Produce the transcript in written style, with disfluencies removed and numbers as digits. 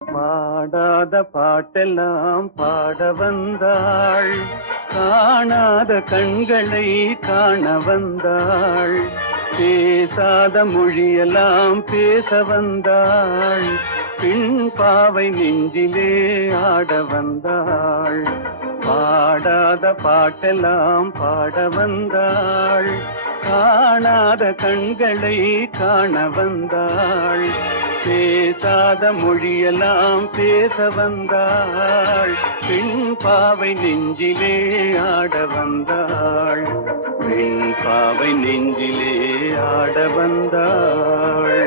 பாடாத பாட்டெல்லாம் பாட வந்தாள், காணாத கண்களை காண வந்தாள், பேசாத மொழியெல்லாம் பேச வந்தாள், பின் பாவை நெஞ்சிலே ஆட வந்தாள். பாடாத பாட்டெல்லாம் பாட வந்தாள், காணாத கண்களை காண வந்தாள், பேசாத மொழியெல்லாம் பேச வந்தாள், பெண் பாவை நெஞ்சிலே ஆட வந்தாள், பெண் பாவை நெஞ்சிலே ஆட வந்தாள்.